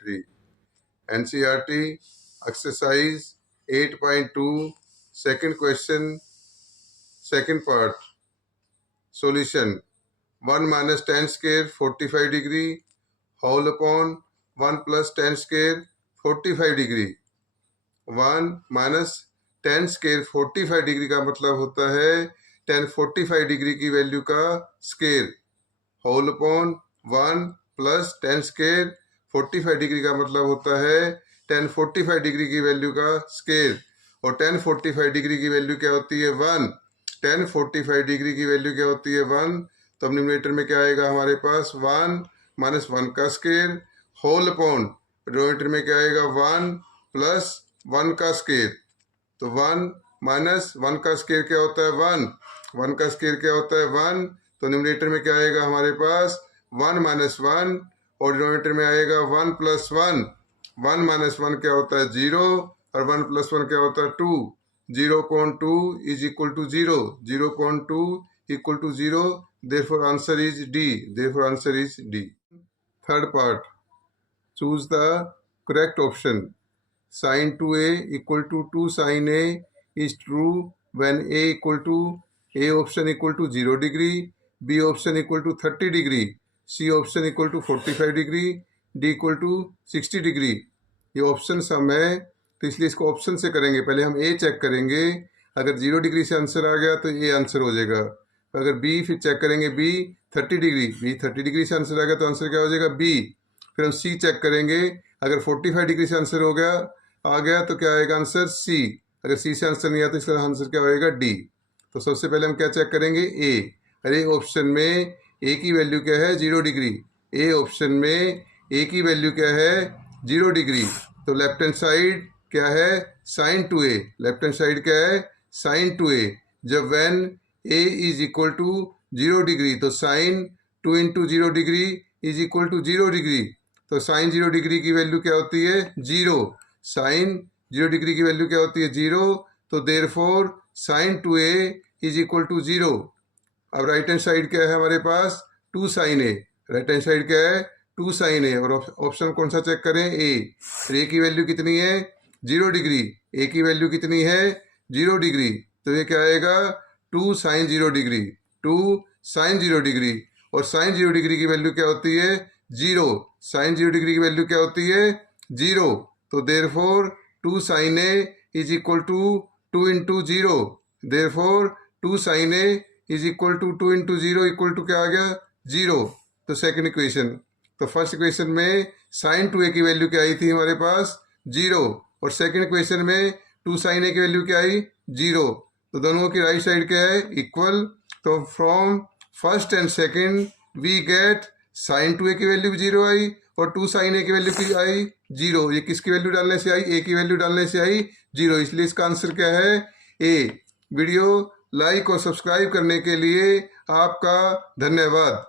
3. NCERT exercise 8.2 second question, second part. Solution: 1 minus tan square 45 degree whole upon 1 plus tan square 45 degree. 1 minus tan square 45 degree का मतलब होता है tan 45 degree की value का square whole upon 1 plus tan square 45 degree का मतलब होता है tan 45 डिग्री की वैल्यू का स्केयर, और tan 45 डिग्री की वैल्यू क्या होती है 1. tan 45 डिग्री की वैल्यू क्या होती है 1. तो अब न्यूमरेटर में क्या आएगा हमारे पास 1 माइनस 1 का स्केयर होल अपॉन डिनोमिनेटर में क्या आएगा 1 प्लस 1 का स्केयर. तो 1 माइनस 1 का स्केयर क्या होता है 1. 1 का स्केयर क्या होता है 1. तो न्यूमरेटर में क्या आएगा हमारे पास 1 माइनस 1, और डिनोमिनेटर में आएगा 1 प्लस 1. 1 माइनस 1 क्या होता है 0, और 1 प्लस 1 क्या होता है 2. 0.2 is equal to 0. 0.2 equal to 0. Therefore answer is D. Therefore answer is D. Third part. Choose the correct option. Sin 2a equal to 2 sin a is true when a equal to A option equal to 0 degree, B option equal to 30 degree, C option equal to 45 degree, D equal to 60 degree. ये option सम है, तो इसलिए इसको option से करेंगे. पहले हम A check करेंगे, अगर 0 डिग्री से आंसर आ गया तो A आंसर हो जाएगा. अगर B फिर चेक करेंगे B 30 डिग्री, B 30 डिग्री से आंसर आ गया तो आंसर क्या हो जाएगा B. फिर हम C चेक करेंगे, अगर 45 डिग्री से आंसर आ गया तो क्या आएगा आंसर सी. अगर सी से आंसर नहीं आया तो इसका आंसर क्या होएगा डी. तो सबसे पहले हम क्या चेक करेंगे ए. अरे ऑप्शन में ए की वैल्यू क्या है 0 डिग्री. ए ऑप्शन में ए की वैल्यू क्या है 0 डिग्री. तो लेफ्ट हैंड साइड क्या है sine 2a. Left hand side क्या है साइन 2a. जब when A is equal to 0 degree तो sine 2 into 0 degree is equal to 0 degree. तो साइन 0 डिग्री की वैल्यू क्या होती है 0. साइन 0 डिग्री की वैल्यू क्या होती है 0. तो therefore sine 2a is equal to 0. अब राइट हैंड साइड क्या है हमारे पास 2 sine a. Right hand side क्या है 2 साइन a, और ऑप्शन कौन सा चेक करें a. तो a की वैल्यू कितनी है 0 डिग्री. a की वैल्यू कितनी है 0 डिग्री. तो ये क्या आएगा 2 साइन 0 डिग्री. 2 साइन 0 डिग्री, और साइन 0 डिग्री की वैल्यू क्या होती है 0. साइन 0 डिग्री की वैल्यू क्या होती है 0. तो therefore 2 sin a is equal to 2 into 0. Therefore 2 sin a is equal to 2 into 0 equal to क्या आ गया 0. तो सेकंड इक्वेशन. तो फर्स्ट इक्वेशन में साइन 2a की वैल्यू क्या आई थी हमारे पास 0, और सेकंड इक्वेशन में 2 sin a की वैल्यू क्या आई 0. तो दोनों की राइट साइड क्या है इक्वल. तो from first and second we get sine 2a की वैल्यू 0 आई, और 2 sin a की वैल्यू की आई 0. ये किसकी वैल्यू डालने से आई a की वैल्यू डालने से आई 0. इसलिए इसका आंसर क्या है a. वीडियो लाइक और सब्सक्राइब करने के लिए आपका धन्यवाद.